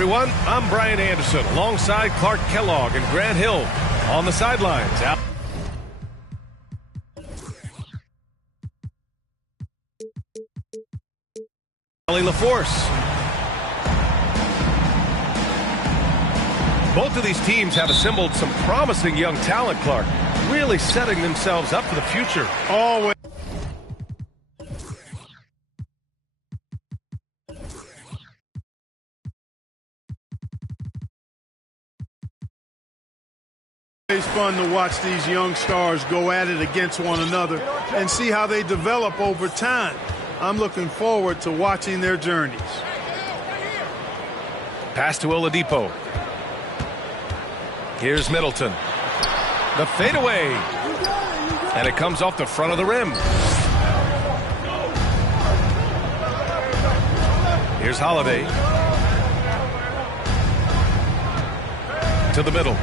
everyone. I'm Brian Anderson alongside Clark Kellogg and Grant Hill on the sidelines. Out. LaForce. Both of these teams have assembled some promising young talent, Clark, really setting themselves up for the future. Always. It's fun to watch these young stars go at it against one another and see how they develop over time. I'm looking forward to watching their journeys. Pass to Oladipo. Here's Middleton. The fadeaway. And it comes off the front of the rim. Here's Holiday. To the middle.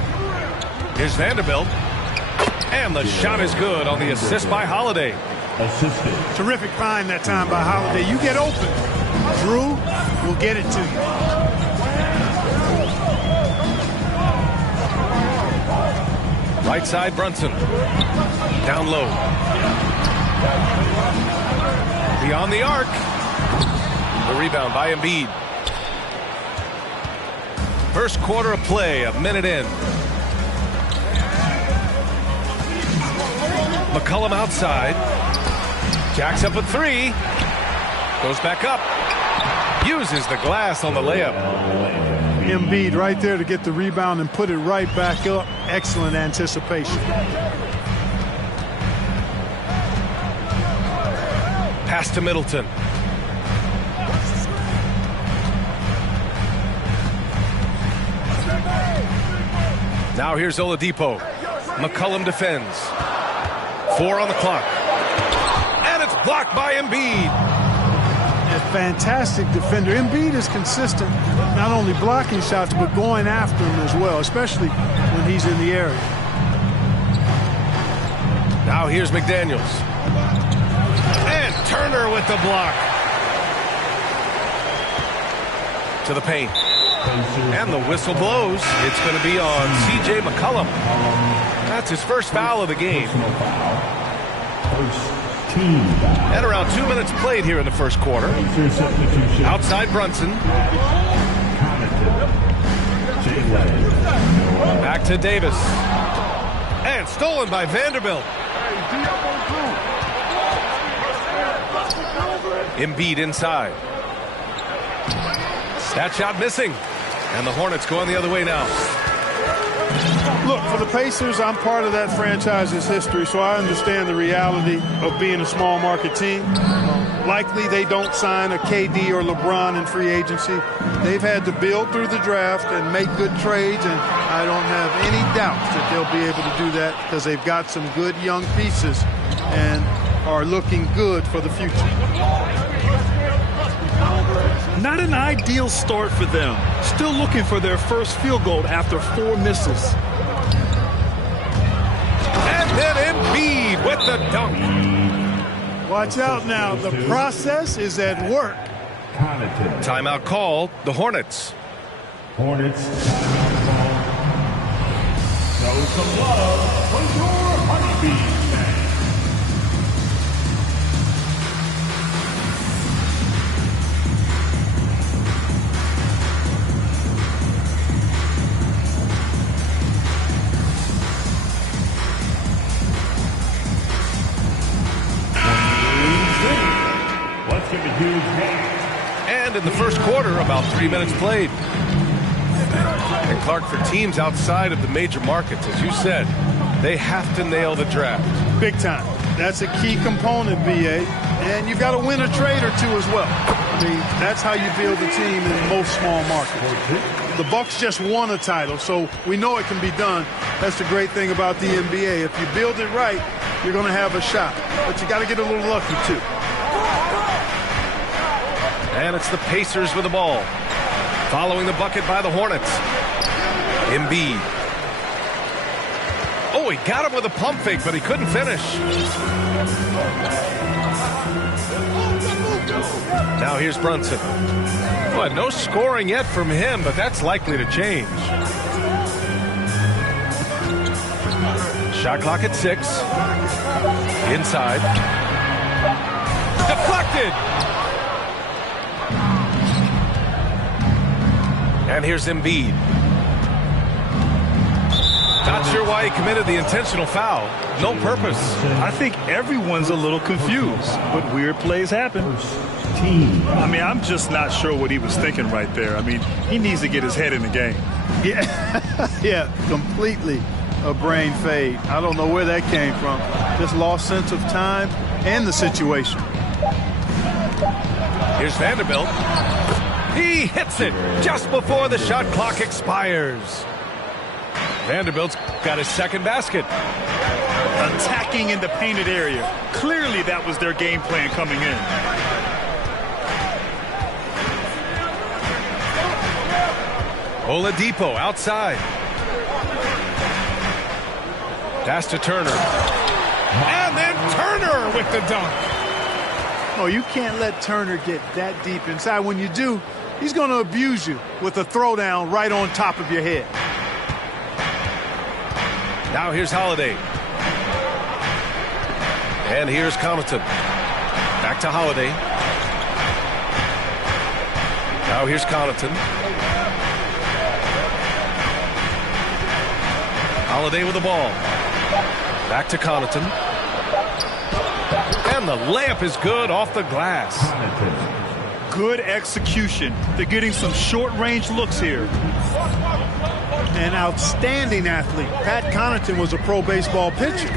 Here's Vanderbilt. And the shot is good on the assist by Holiday. Terrific find that time by Holiday. You get open. Drew will get it to you. Right side, Brunson. Down low. Beyond the arc. The rebound by Embiid. First quarter of play, a minute in. McCollum outside. Jacks up a three. Goes back up. Uses the glass on the layup. Embiid right there to get the rebound and put it right back up. Excellent anticipation. Pass to Middleton. Now here's Oladipo. McCollum defends. 4 on the clock. And it's blocked by Embiid. A fantastic defender. Embiid is consistent, not only blocking shots, but going after them as well, especially when he's in the area. Now here's McDaniels. And Turner with the block. To the paint. And the whistle blows. It's going to be on C.J. McCollum. That's his first foul of the game. And around 2 minutes played here in the first quarter. Outside Brunson. Back to Davis. And stolen by Vanderbilt. Embiid inside. That shot missing. And the Hornets going the other way now. Look, for the Pacers, I'm part of that franchise's history, so I understand the reality of being a small market team. Likely they don't sign a KD or LeBron in free agency. They've had to build through the draft and make good trades, and I don't have any doubts that they'll be able to do that because they've got some good young pieces and are looking good for the future. Not an ideal start for them. Still looking for their first field goal after 4 misses. And then Embiid with the dunk. Watch out now. The process is at work. Timeout call, the Hornets. Hornets. Show some love for your honeybees. And in the first quarter, about 3 minutes played. And Clark, for teams outside of the major markets, as you said, they have to nail the draft. Big time. That's a key component, BA. And you've got to win a trade or two as well. I mean, that's how you build a team in most small markets. The Bucks just won a title, so we know it can be done. That's the great thing about the NBA. If you build it right, you're going to have a shot. But you got to get a little lucky, too. And it's the Pacers with the ball. Following the bucket by the Hornets. Embiid. Oh, he got him with a pump fake, but he couldn't finish. Now here's Brunson. Well, no scoring yet from him, but that's likely to change. Shot clock at 6. Inside. Deflected! And here's Embiid. Not sure why he committed the intentional foul. No purpose. I think everyone's a little confused, but weird plays happen. I mean, I'm just not sure what he was thinking right there. I mean, he needs to get his head in the game. Yeah, completely a brain fade. I don't know where that came from. Just lost sense of time and the situation. Here's Vanderbilt. He hits it just before the shot clock expires. Vanderbilt's got his second basket. Attacking in the painted area. Clearly that was their game plan coming in. Oladipo outside. Pass to Turner. And then Turner with the dunk. Oh, you can't let Turner get that deep inside. When you do, he's going to abuse you with a throwdown right on top of your head. Now here's Holiday. And here's Connaughton. Back to Holiday. Now here's Connaughton. Holiday with the ball. Back to Connaughton. And the layup is good off the glass. Good execution. They're getting some short-range looks here. An outstanding athlete. Pat Connaughton was a pro baseball pitcher,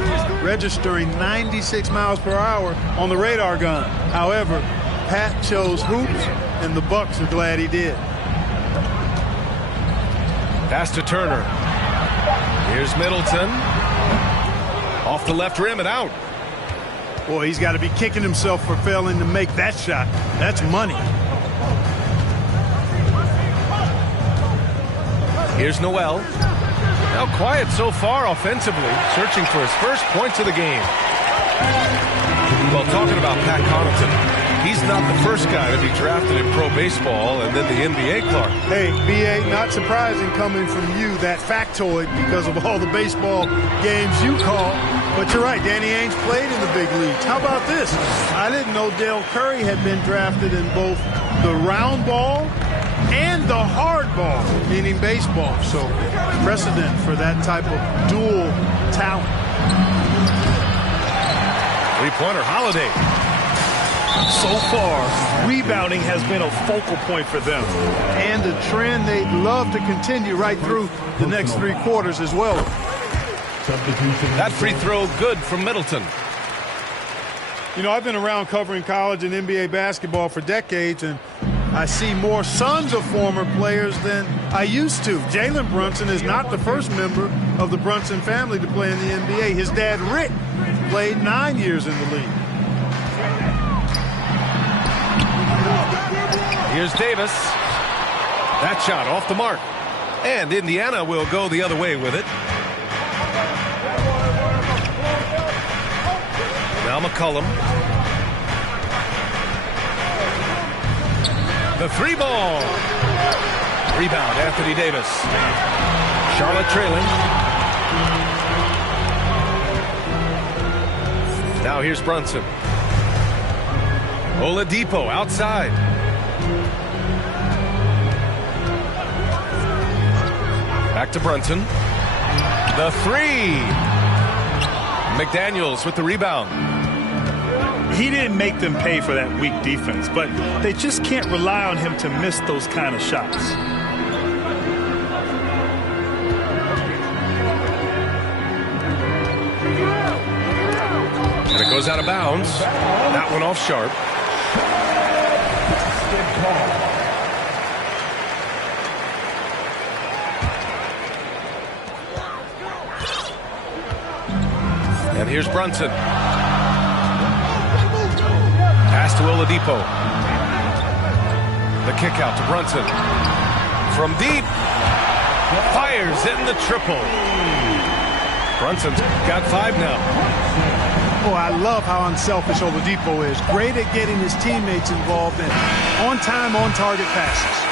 registering 96 miles per hour on the radar gun. However, Pat chose hoops, and the Bucks are glad he did. Pass to Turner. Here's Middleton. Off the left rim and out. Boy, he's got to be kicking himself for failing to make that shot. That's money. Here's Noel. Now quiet so far offensively, searching for his first points of the game. Well, talking about Pat Connaughton, he's not the first guy to be drafted in pro baseball and then the NBA, Clark. Hey, B.A., not surprising coming from you, that factoid, because of all the baseball games you call. But you're right, Danny Ainge played in the big leagues. How about this? I didn't know Dale Curry had been drafted in both the round ball and the hard ball, meaning baseball. So precedent for that type of dual talent. Three-pointer, Holiday. So far, rebounding has been a focal point for them. And a trend they'd love to continue right through the next 3 quarters as well. That free throw good from Middleton. You know, I've been around covering college and NBA basketball for decades, and I see more sons of former players than I used to. Jalen Brunson is not the first member of the Brunson family to play in the NBA. His dad, Rick, played 9 years in the league. Here's Davis. That shot off the mark. And Indiana will go the other way with it. Now McCollum. The 3-ball. Rebound, Anthony Davis. Charlotte trailing. Now here's Brunson. Oladipo outside. Back to Brunson. The 3. McDaniels with the rebound. He didn't make them pay for that weak defense, but they just can't rely on him to miss those kind of shots. And it goes out of bounds. That one off sharp. And here's Brunson. Pass to Oladipo. The kick out to Brunson. From deep. Fires in the triple. Brunson's got 5 now. Oh, I love how unselfish Oladipo is. Great at getting his teammates involved in on-time, on-target passes.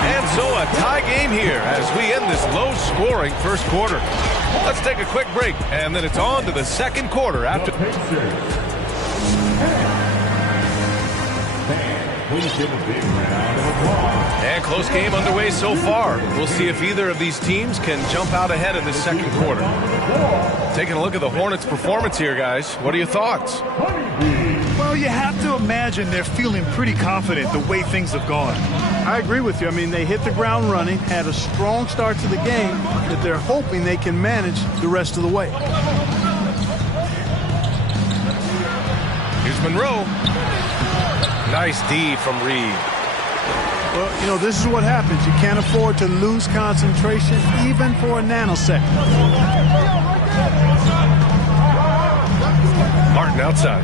And so a tie game here as we end this low-scoring first quarter. Let's take a quick break, and then it's on to the second quarter after. And close game underway so far. We'll see if either of these teams can jump out ahead in this second quarter. Taking a look at the Hornets' performance here, guys. What are your thoughts? Well, you have to imagine they're feeling pretty confident the way things have gone. I agree with you. I mean, they hit the ground running, had a strong start to the game that they're hoping they can manage the rest of the way. Here's Monroe. Nice D from Reed. Well, you know, this is what happens. You can't afford to lose concentration even for a nanosecond. Martin outside.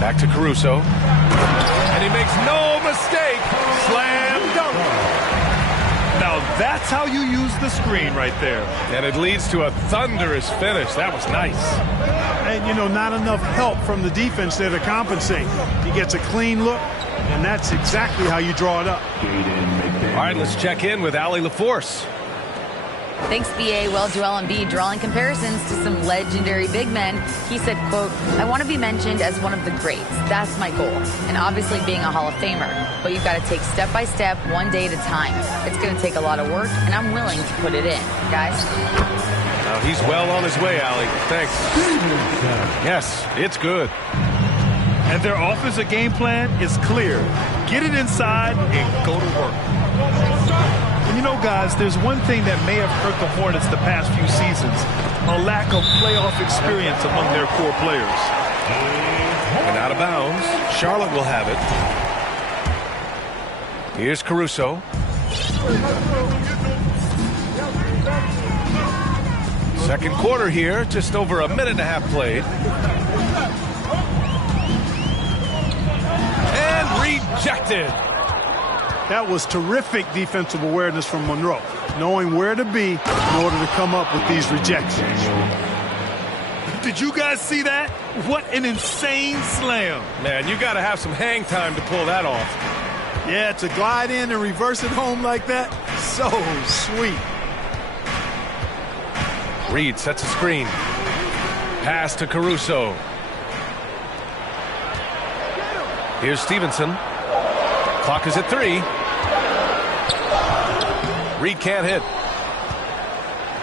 Back to Caruso. And he makes no mistake. Slam dunk. Now that's how you use the screen right there. And it leads to a thunderous finish. That was nice. And, you know, not enough help from the defense there to compensate. He gets a clean look, and that's exactly how you draw it up. All right, let's check in with Allie LaForce. Thanks, BA. Well, Joel Embiid drawing comparisons to some legendary big men. He said, quote, "I want to be mentioned as one of the greats. That's my goal. And obviously being a Hall of Famer. But you've got to take step by step, one day at a time. It's going to take a lot of work, and I'm willing to put it in. Guys?" He's well on his way, Allie. Thanks. Yes, it's good. And their offensive game plan is clear. Get it inside and go to work. And you know, guys, there's one thing that may have hurt the Hornets the past few seasons, a lack of playoff experience among their core players. And out of bounds, Charlotte will have it. Here's Caruso. Second quarter here, just over a minute and a half played. And rejected. That was terrific defensive awareness from Monroe, knowing where to be in order to come up with these rejections. Did you guys see that? What an insane slam. Man, you got to have some hang time to pull that off. Yeah, to glide in and reverse it home like that, so sweet. Reed sets a screen. Pass to Caruso. Here's Stevenson. Clock is at 3. Reed can't hit.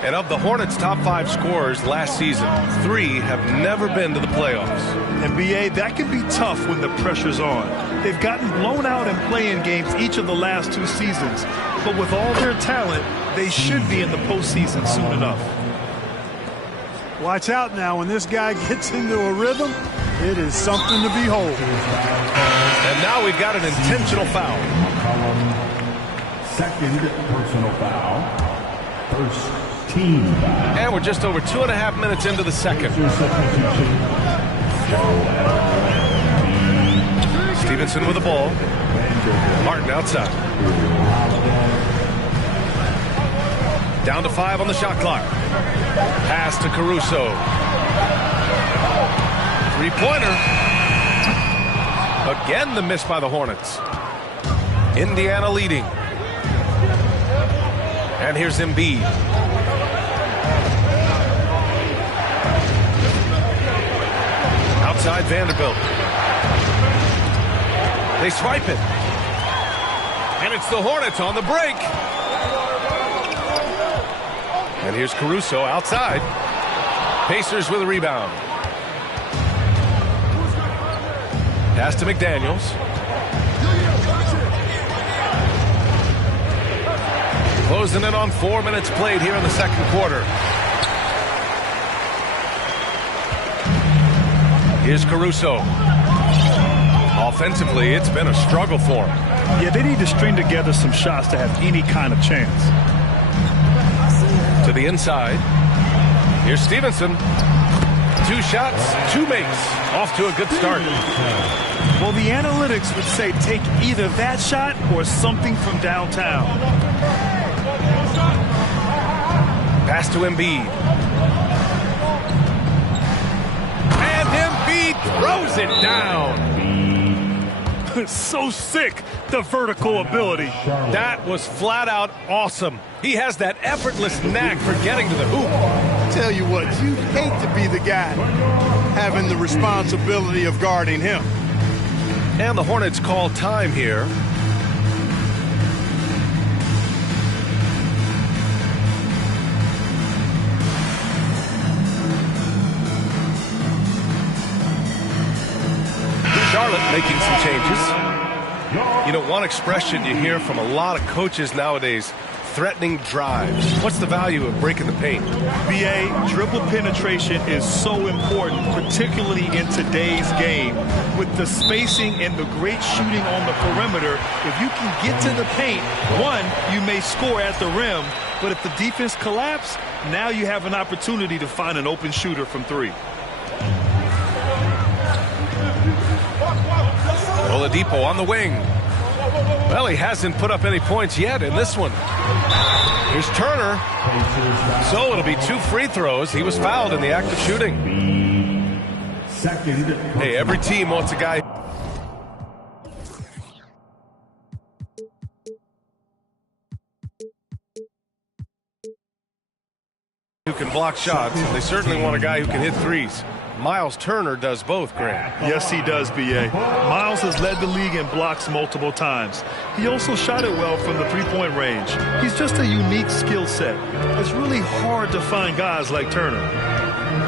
And of the Hornets' top 5 scorers last season, 3 have never been to the playoffs. And BA, that can be tough when the pressure's on. They've gotten blown out in play-in games each of the last 2 seasons. But with all their talent, they should be in the postseason soon enough. Watch out now. When this guy gets into a rhythm, it is something to behold. And now we've got an intentional foul. Second personal foul. First team foul. And we're just over 2.5 minutes into the second. Stevenson with the ball. Martin outside. Down to 5 on the shot clock. Pass to Caruso. 3-pointer. Again, the miss by the Hornets. Indiana leading. And here's Embiid. Outside Vanderbilt. They swipe it. And it's the Hornets on the break. And here's Caruso outside. Pacers with a rebound. Pass to McDaniels. Closing in on 4 minutes played here in the second quarter. Here's Caruso. Offensively, it's been a struggle for him. Yeah, they need to string together some shots to have any kind of chance. To the inside. Here's Stevenson. 2 shots, 2 makes. Off to a good start. Well, the analytics would say take either that shot or something from downtown. Pass to Embiid. throws it down. So sick, the vertical ability. That was flat out awesome. He has that effortless knack for getting to the hoop. Tell you what, you'd hate to be the guy having the responsibility of guarding him. And the Hornets call time here. Charlotte making some changes. You know, one expression you hear from a lot of coaches nowadays, threatening drives. What's the value of breaking the paint? BA, dribble penetration is so important, particularly in today's game. With the spacing and the great shooting on the perimeter, if you can get to the paint, one, you may score at the rim, but if the defense collapses, now you have an opportunity to find an open shooter from three. Oladipo on the wing. Well, he hasn't put up any points yet in this one. Here's Turner. So it'll be 2 free throws. He was fouled in the act of shooting. Hey, every team wants a guy who can block shots, and they certainly want a guy who can hit threes. Miles Turner does both, Grant. Yes, he does, B.A. Miles has led the league in blocks multiple times. He also shot it well from the three-point range. He's just a unique skill set. It's really hard to find guys like Turner.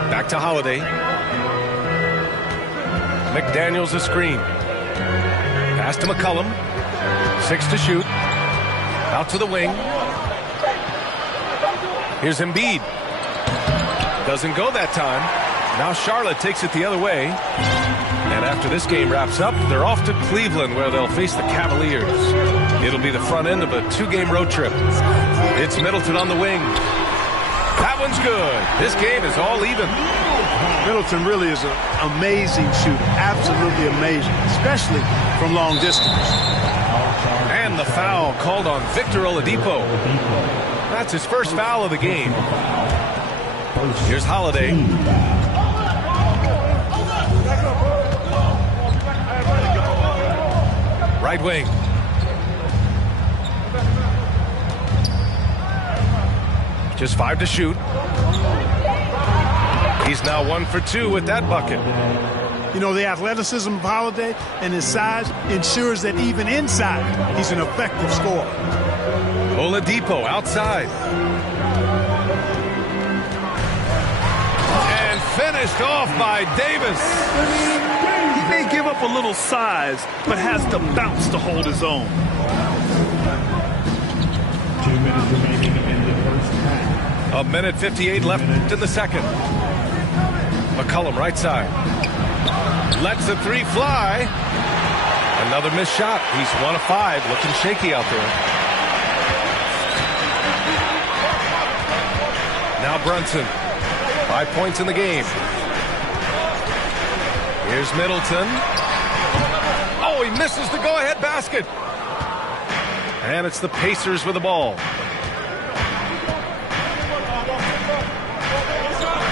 Back to Holiday. McDaniels a screen. Pass to McCollum. 6 to shoot. Out to the wing. Here's Embiid. Doesn't go that time. Now Charlotte takes it the other way. And after this game wraps up, they're off to Cleveland, where they'll face the Cavaliers. It'll be the front end of a 2-game road trip. It's Middleton on the wing. That one's good. This game is all even. Middleton really is an amazing shooter. Absolutely amazing, especially from long distance. And the foul called on Victor Oladipo. That's his first foul of the game. Here's Holiday. Right wing. Just 5 to shoot. He's now 1 for 2 with that bucket. You know, the athleticism of Holiday and his size ensures that even inside, he's an effective scorer. Oladipo outside. And finished off by Davis. He may give up a little size, but has the bounce to hold his own. 2 minutes remaining in the first half. 1:58 left in the second. McCollum right side. Lets the 3 fly. Another missed shot. He's 1 of 5, looking shaky out there. Now Brunson. 5 points in the game. Here's Middleton. Oh, he misses the go-ahead basket. And it's the Pacers with the ball.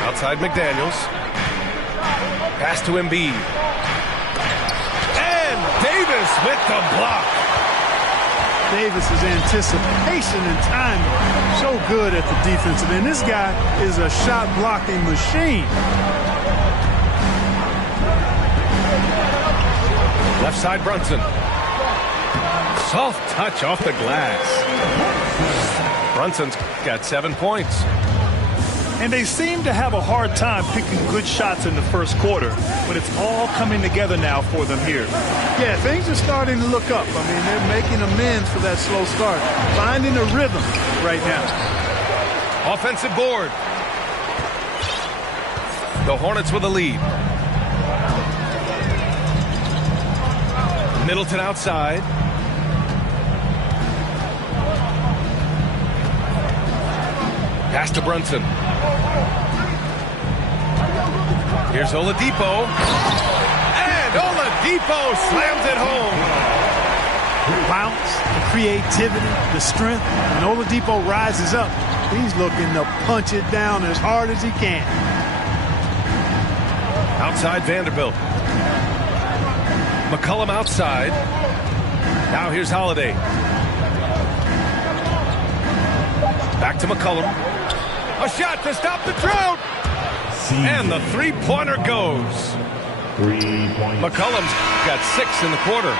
Outside McDaniels. Pass to Embiid. And Davis with the block. Davis's anticipation and timing, so good at the defensive end. This guy is a shot-blocking machine. Left side Brunson. Soft touch off the glass. Brunson's got 7 points. And they seem to have a hard time picking good shots in the first quarter, but it's all coming together now for them here. Yeah, things are starting to look up. I mean, they're making amends for that slow start, finding a rhythm right now. Offensive board. The Hornets with the lead. Middleton outside. Pass to Brunson. Here's Oladipo. And Oladipo slams it home. The bounce, the creativity, the strength. When Oladipo rises up, he's looking to punch it down as hard as he can. Outside Vanderbilt. McCollum outside. Now here's Holiday. Back to McCollum. A shot to stop the drought. And the three-pointer goes. 3 points. McCollum's got 6 in the quarter.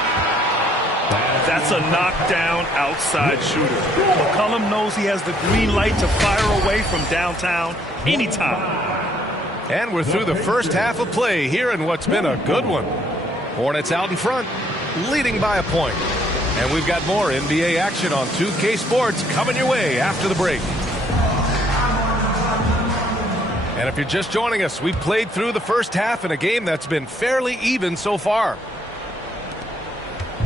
That's a knockdown outside shooter. McCollum knows he has the green light to fire away from downtown anytime. And we're through the first half of play here in what's been a good one. Hornets out in front, leading by a point. And we've got more NBA action on 2K Sports coming your way after the break. And if you're just joining us, we played through the first half in a game that's been fairly even so far.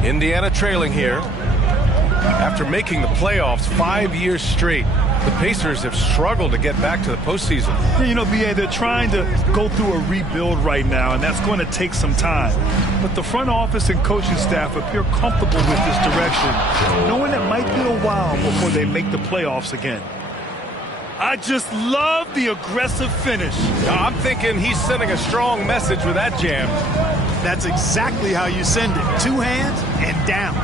Indiana trailing here. After making the playoffs 5 years straight, the Pacers have struggled to get back to the postseason. You know, B.A., they're trying to go through a rebuild right now, and that's going to take some time. But the front office and coaching staff appear comfortable with this direction, knowing it might be a while before they make the playoffs again. I just love the aggressive finish. I'm thinking he's sending a strong message with that jam. That's exactly how you send it. 2 hands and down.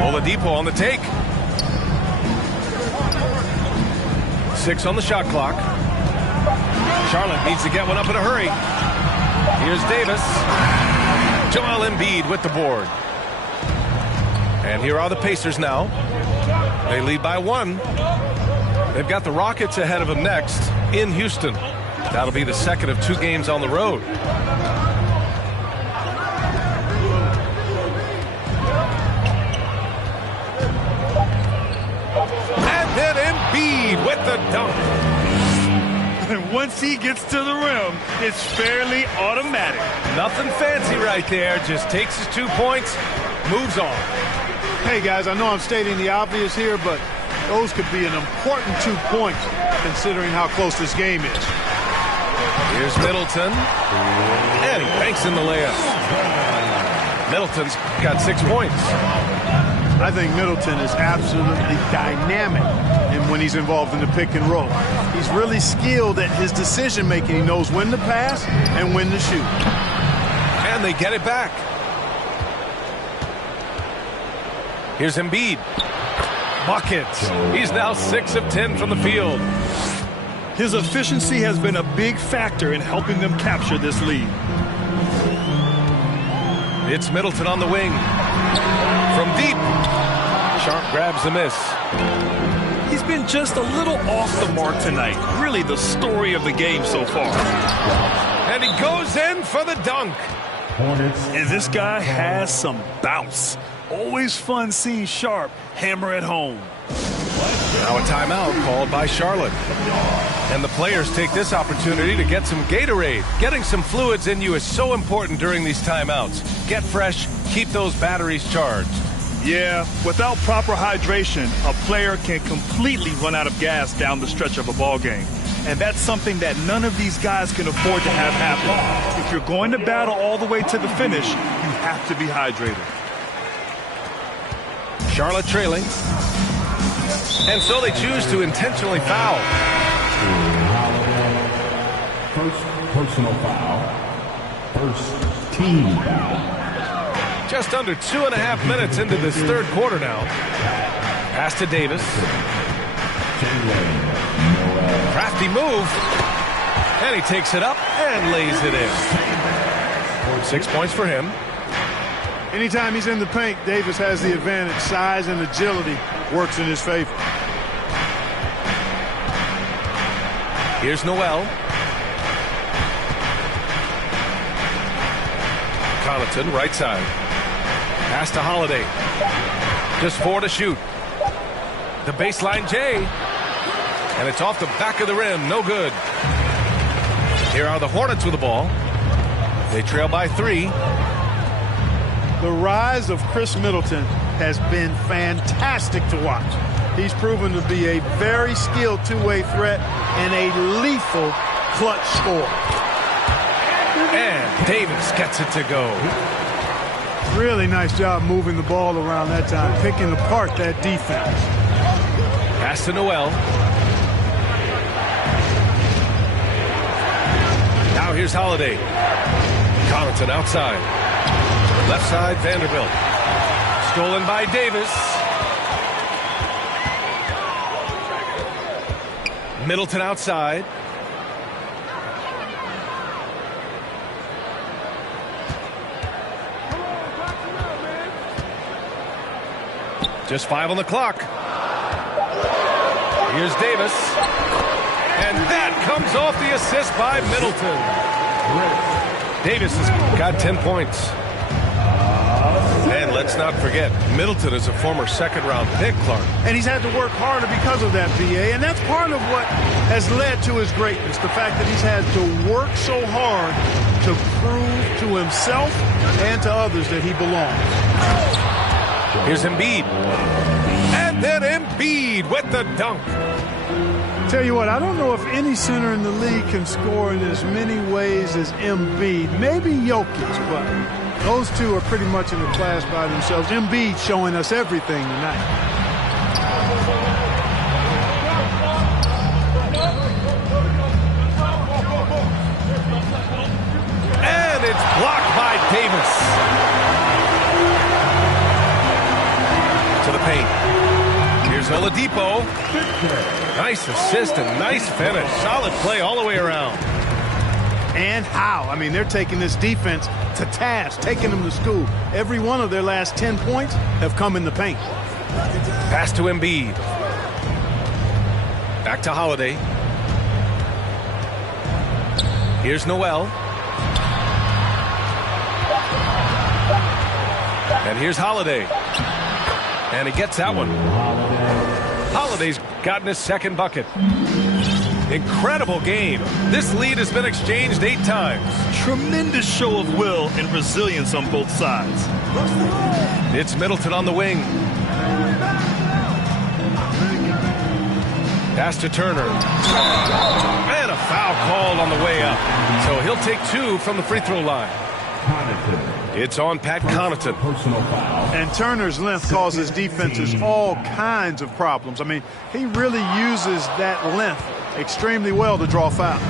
Oladipo on the take. 6 on the shot clock. Charlotte needs to get one up in a hurry. Here's Davis. Joel Embiid with the board. And here are the Pacers now. They lead by 1. They've got the Rockets ahead of them next in Houston. That'll be the second of 2 games on the road. And then Embiid with the dunk. And once he gets to the rim, it's fairly automatic. Nothing fancy right there. Just takes his 2 points, moves on. Hey, guys, I know I'm stating the obvious here, but those could be an important 2 points considering how close this game is. Here's Middleton. And he banks in the layup. Middleton's got 6 points. I think Middleton is absolutely dynamic when he's involved in the pick and roll. He's really skilled at his decision-making. He knows when to pass and when to shoot. And they get it back. Here's Embiid. Buckets. He's now 6 of 10 from the field. His efficiency has been a big factor in helping them capture this lead. It's Middleton on the wing. From deep. Sharp grabs the miss. He's been just a little off the mark tonight. Really the story of the game so far. And he goes in for the dunk. And this guy has some bounce. Always fun seeing Sharp hammer at home. Now a timeout called by Charlotte. And the players take this opportunity to get some Gatorade. Getting some fluids in you is so important during these timeouts. Get fresh, keep those batteries charged. Yeah, without proper hydration, a player can completely run out of gas down the stretch of a ball game. And that's something that none of these guys can afford to have happen. If you're going to battle all the way to the finish, you have to be hydrated. Charlotte trailing. And so they choose to intentionally foul. First personal foul. First team foul. Just under 2.5 minutes into this third quarter now. Pass to Davis. Crafty move. And he takes it up and lays it in. 6 points for him. Anytime he's in the paint, Davis has the advantage. Size and agility works in his favor. Here's Noel. Connaughton, right side. Pass to Holiday. Just 4 to shoot. The baseline J. And it's off the back of the rim. No good. Here are the Hornets with the ball. They trail by 3. The rise of Chris Middleton has been fantastic to watch. He's proven to be a very skilled two-way threat and a lethal clutch scorer. And Davis gets it to go. Really nice job moving the ball around that time, picking apart that defense. Pass to Noel. Now here's Holiday. Connaughton outside. Left side, Vanderbilt. Stolen by Davis. Middleton outside. Just 5 on the clock. Here's Davis. And that comes off the assist by Middleton. Davis has got 10 points. And let's not forget, Middleton is a former second-round pick, Clark. And he's had to work harder because of that, BA. And that's part of what has led to his greatness. The fact that he's had to work so hard to prove to himself and to others that he belongs. Here's Embiid. And then Embiid with the dunk. Tell you what, I don't know if any center in the league can score in as many ways as Embiid. Maybe Jokic, but those two are pretty much in a class by themselves. Embiid showing us everything tonight. And it's blocked by Davis. To the paint. Here's Oladipo. Nice assist and nice finish. Solid play all the way around. And how? I mean, they're taking this defense to task, taking them to school. Every one of their last 10 points have come in the paint. Pass to Embiid. Back to Holiday. Here's Noel. And here's Holiday. And he gets that one. Holiday's gotten his second bucket. Incredible game. This lead has been exchanged 8 times. Tremendous show of will and resilience on both sides. It's Middleton on the wing. Pass to Turner. And a foul called on the way up. So he'll take 2 from the free throw line. It's on Pat Connaughton. And Turner's length causes defenses all kinds of problems. I mean, he really uses that length extremely well to draw fouls.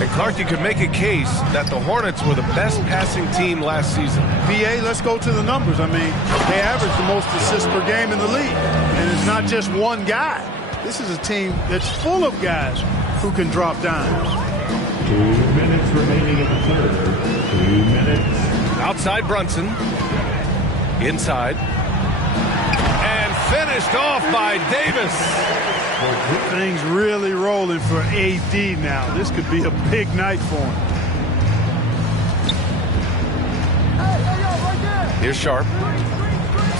And Clark, you could make a case that the Hornets were the best passing team last season. VA, let's go to the numbers. I mean, they average the most assists per game in the league. And it's not just one guy. This is a team that's full of guys who can drop dimes. 2 minutes remaining in the third. 2 minutes. Outside Brunson. Inside. And finished off by Davis. Things really rolling for AD now. This could be a big night for him. Here's Sharp.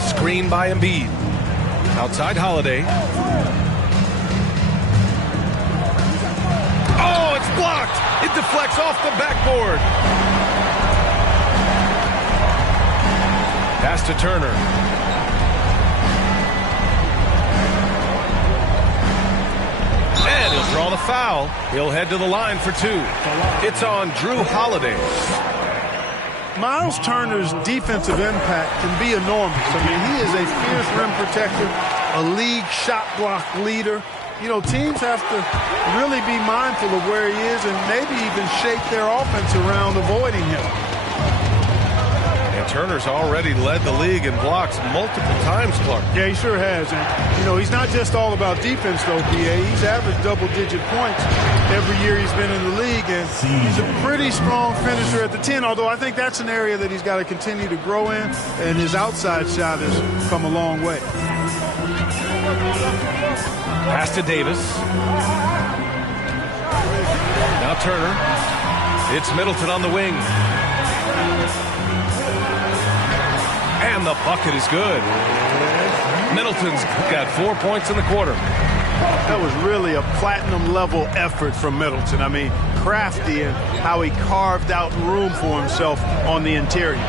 Screen by Embiid. Outside Holiday. Oh, it's blocked. It deflects off the backboard. Pass to Turner. And he'll draw the foul. He'll head to the line for 2. It's on Drew Holiday. Miles Turner's defensive impact can be enormous. I mean, he is a fierce rim protector, a league shot block leader. You know, teams have to really be mindful of where he is and maybe even shape their offense around avoiding him. And Turner's already led the league in blocks multiple times, Clark. Yeah, he sure has. And, you know, he's not just all about defense, though, BA. He's averaged double-digit points every year he's been in the league. And he's a pretty strong finisher at the 10, although I think that's an area that he's got to continue to grow in. And his outside shot has come a long way. Pass to Davis. Now Turner. It's Middleton on the wing. And the bucket is good. Middleton's got 4 points in the quarter. That was really a platinum-level effort from Middleton. I mean, crafty in how he carved out room for himself on the interior.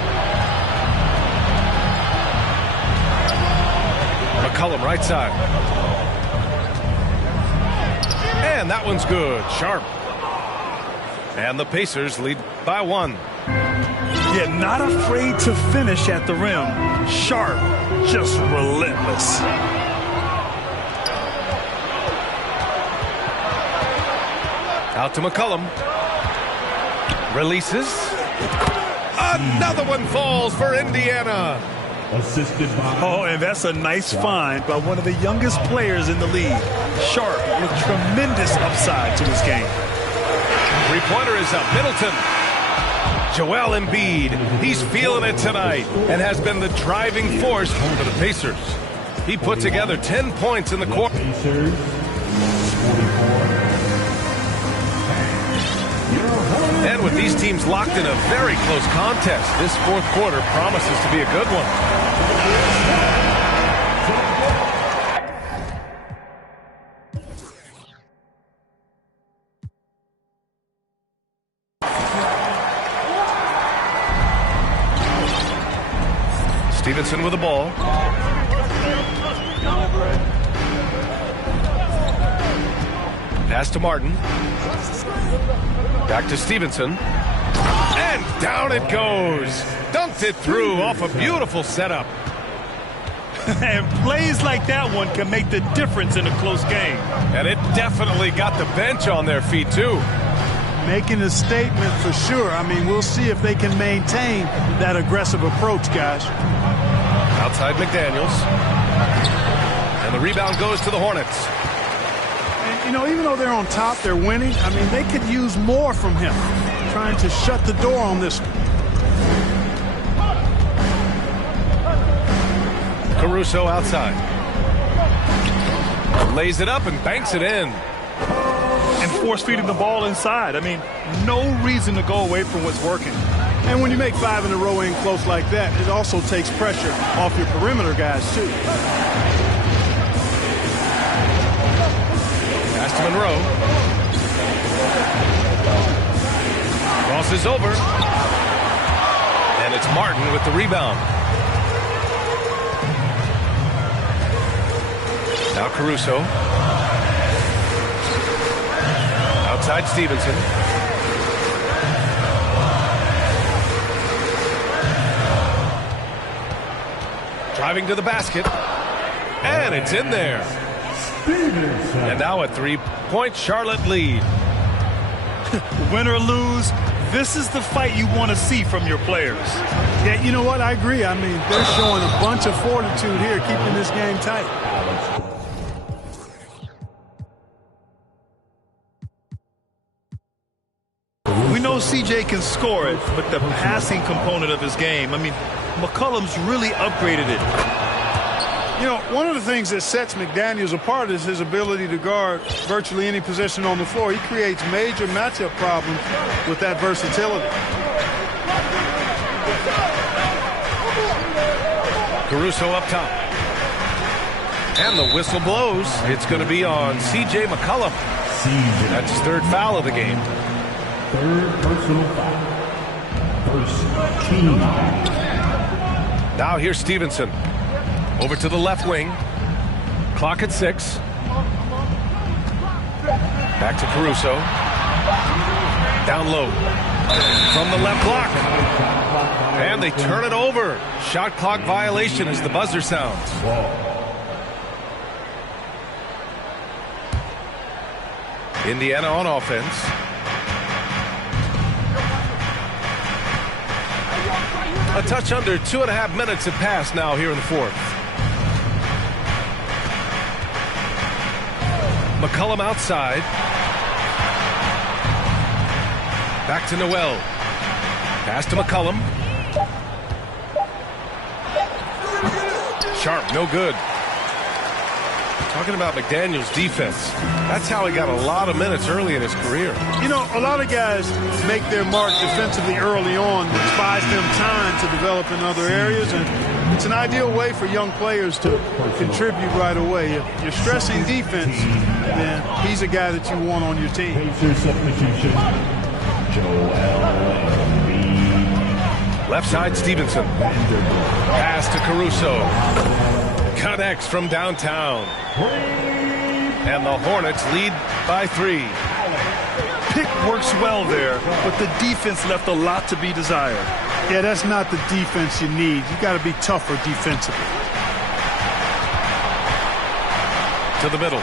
McCollum right side. And that one's good. Sharp. And the Pacers lead by 1. Yet not afraid to finish at the rim. Sharp, just relentless. Out to McCollum. Releases. Another one falls for Indiana. Assisted by... Oh, and that's a nice find by one of the youngest players in the league. Sharp with tremendous upside to his game. Three-pointer is up. Middleton. Joel Embiid. He's feeling it tonight and has been the driving force for the Pacers. He put together 10 points in the quarter. Pacers, 44. And with these teams locked in a very close contest, this fourth quarter promises to be a good one. Stevenson with the ball. Pass to Martin. Back to Stevenson. And down it goes. Dunked it through off a beautiful setup. And plays like that one can make the difference in a close game. And it definitely got the bench on their feet, too. Making a statement for sure. I mean, we'll see if they can maintain that aggressive approach, guys. Outside McDaniels. And the rebound goes to the Hornets. And, you know, even though they're on top, they're winning. I mean, they could use more from him. Trying to shut the door on this one. Caruso outside. Lays it up and banks it in. And force-feeding the ball inside. I mean, no reason to go away from what's working. And when you make 5 in a row in close like that, it also takes pressure off your perimeter guys, too. Pass to Monroe. Crosses over. And it's Martin with the rebound. Now Caruso. Outside Stevenson. Driving to the basket. And it's in there. And now a three-point Charlotte lead. Win or lose, this is the fight you want to see from your players. Yeah, you know what? I agree. I mean, they're showing a bunch of fortitude here, keeping this game tight. We know CJ can score it, but the passing component of his game, I mean, McCollum's really upgraded it. You know, one of the things that sets McDaniels apart is his ability to guard virtually any position on the floor. He creates major matchup problems with that versatility. Caruso up top. And the whistle blows. It's going to be on C.J. McCollum. That's his third foul of the game. Third personal foul. First team. Now here's Stevenson. Over to the left wing. Clock at 6. Back to Caruso. Down low. From the left block. And they turn it over. Shot clock violation as the buzzer sounds. Indiana on offense. A touch under 2.5 minutes have passed now here in the fourth. McCollum outside. Back to Noel. Pass to McCollum. Sharp, no good. Talking about McDaniels' defense. That's how he got a lot of minutes early in his career. You know, a lot of guys make their mark defensively early on, which buys them time to develop in other areas, and it's an ideal way for young players to contribute right away. If you're stressing defense, then he's a guy that you want on your team. Pacers substitution. Joel Embiid. Left side, Stevenson. Pass to Caruso. Connects from downtown. And the Hornets lead by 3. Pick works well there, but the defense left a lot to be desired. Yeah, that's not the defense you need. You got to be tougher defensively. To the middle.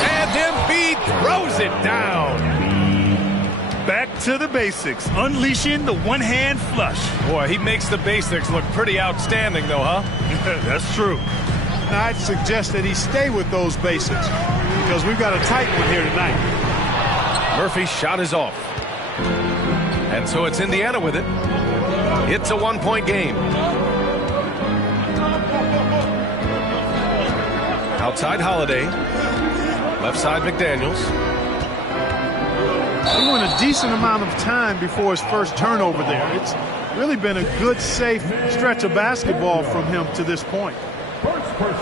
And Embiid throws it down. Back to the basics, unleashing the one-hand flush. Boy, he makes the basics look pretty outstanding, though, huh? That's true. Now, I'd suggest that he stay with those basics because we've got a tight one here tonight. Murphy's shot is off. And so it's Indiana with it. It's a one-point game. Outside Holiday. Left side McDaniels. He went a decent amount of time before his first turnover there. It's really been a good, safe stretch of basketball from him to this point.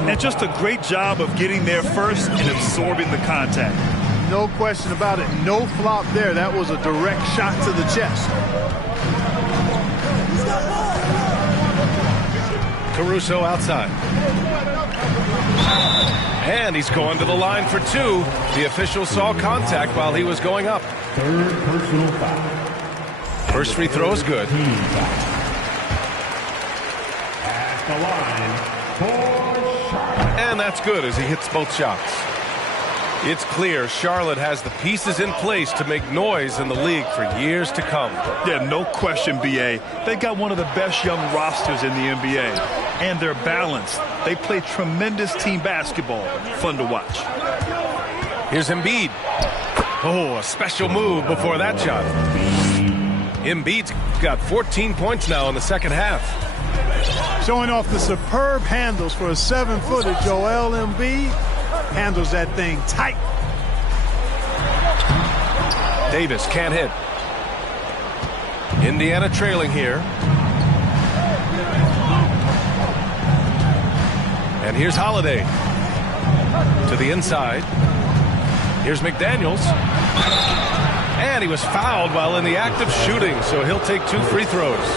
And just a great job of getting there first and absorbing the contact. No question about it. No flop there. That was a direct shot to the chest. Caruso outside. And he's going to the line for two. The official saw contact while he was going up. Third personal foul. First free throw is good. At the line for Charlotte. And that's good as he hits both shots. It's clear Charlotte has the pieces in place to make noise in the league for years to come. Yeah, no question, B.A. They've got one of the best young rosters in the NBA. And they're balanced. They play tremendous team basketball. Fun to watch. Here's Embiid. Oh, a special move before that shot. Embiid's got 14 points now in the second half. Showing off the superb handles for a 7-footer. Joel Embiid handles that thing tight. Davis can't hit. Indiana trailing here. And here's Holiday. To the inside. Here's McDaniels. And he was fouled while in the act of shooting, so he'll take 2 free throws.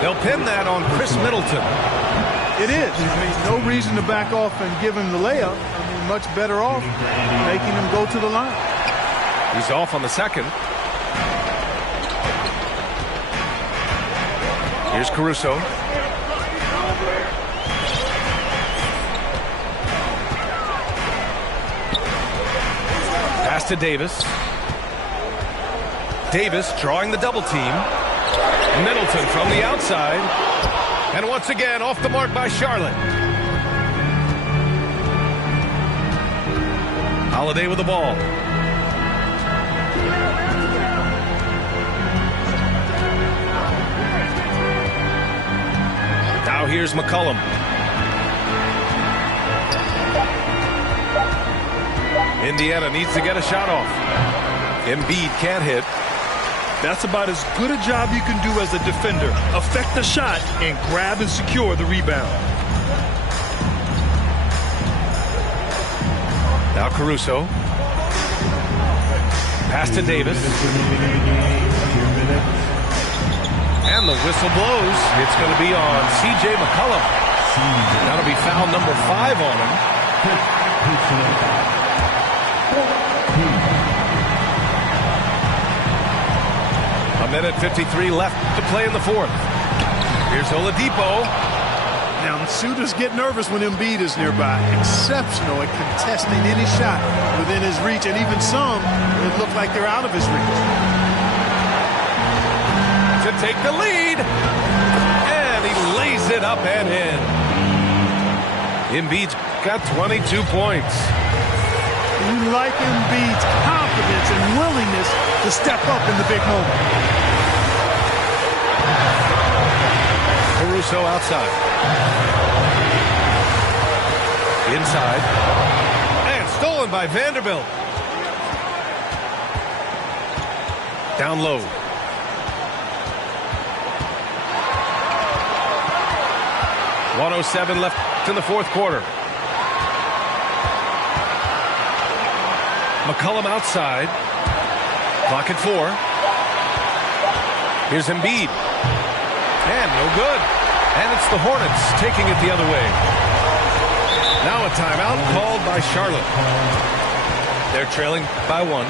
They'll pin that on Chris Middleton. It is. I mean, no reason to back off and give him the layup. I mean, much better off making him go to the line. He's off on the second. Here's Caruso. Pass to Davis. Davis drawing the double team. Middleton from the outside. And once again, off the mark by Charlotte. Holiday with the ball. Now here's McCollum. Indiana needs to get a shot off. Embiid can't hit. That's about as good a job you can do as a defender. Affect the shot and grab and secure the rebound. Now Caruso. Pass to Davis. And the whistle blows. It's going to be on C.J. McCollum. That'll be foul number 5 on him. A minute 53 left to play in the fourth. Here's Oladipo. Now, the shooters get nervous when Embiid is nearby. Exceptional at contesting any shot within his reach, and even some that look like they're out of his reach. To take the lead. And he lays it up and in. Embiid's got 22 points. You like Embiid's confidence and willingness to step up in the big moment. Caruso outside. Inside. And stolen by Vanderbilt. Down low. .107 left in the fourth quarter. McCollum outside. Clock at 4. Here's Embiid. And no good. And it's the Hornets taking it the other way. Now a timeout called by Charlotte. They're trailing by 1.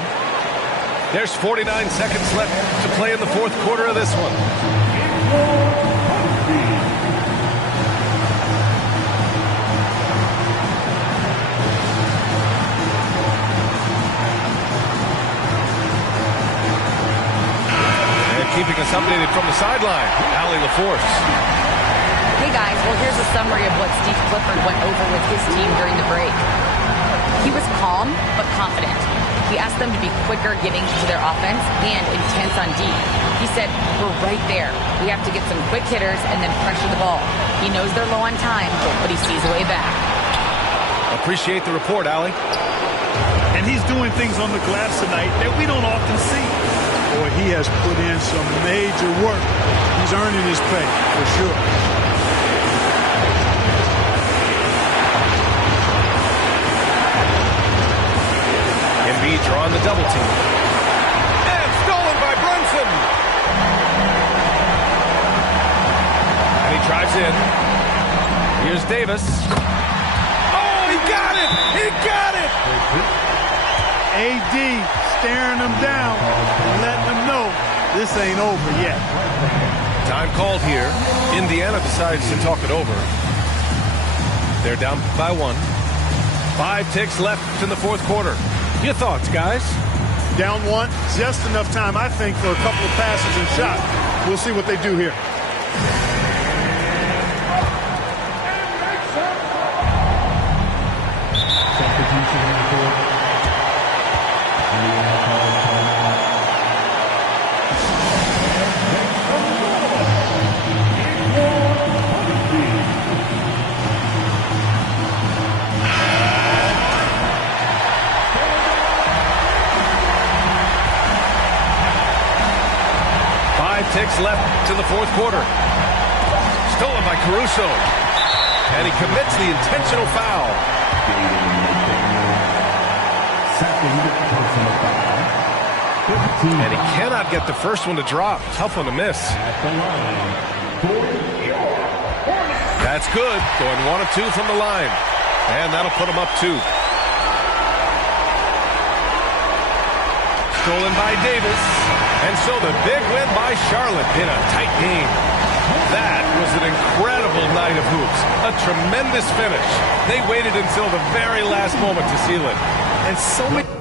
There's 49 seconds left to play in the fourth quarter of this one. us updated from the sideline. Allie LaForce. Hey guys, well here's a summary of what Steve Clifford went over with his team during the break. He was calm but confident. He asked them to be quicker getting to their offense and intense on D. He said, we're right there. We have to get some quick hitters and then pressure the ball. He knows they're low on time, but he sees a way back. Appreciate the report, Allie. And he's doing things on the glass tonight that we don't often see. Boy, he has put in some major work. He's earning his pay, for sure. MB drawing the double team. And stolen by Brunson. And he drives in. Here's Davis. Oh, he got it! He got it! AD staring him down and letting him know this ain't over yet. Time called here. Indiana decides to talk it over. They're down by 1. 5 ticks left in the fourth quarter. Your thoughts, guys? Down 1, just enough time, I think, for a couple of passes and shots. We'll see what they do here. Ticks left to the fourth quarter. Stolen by Caruso. And he commits the intentional foul. And he cannot get the first one to drop. Tough one to miss. That's good. Going 1 of 2 from the line. And that'll put him up 2. Stolen by Davis. And so the big win by Charlotte in a tight game. That was an incredible night of hoops. A tremendous finish. They waited until the very last moment to seal it. And so many...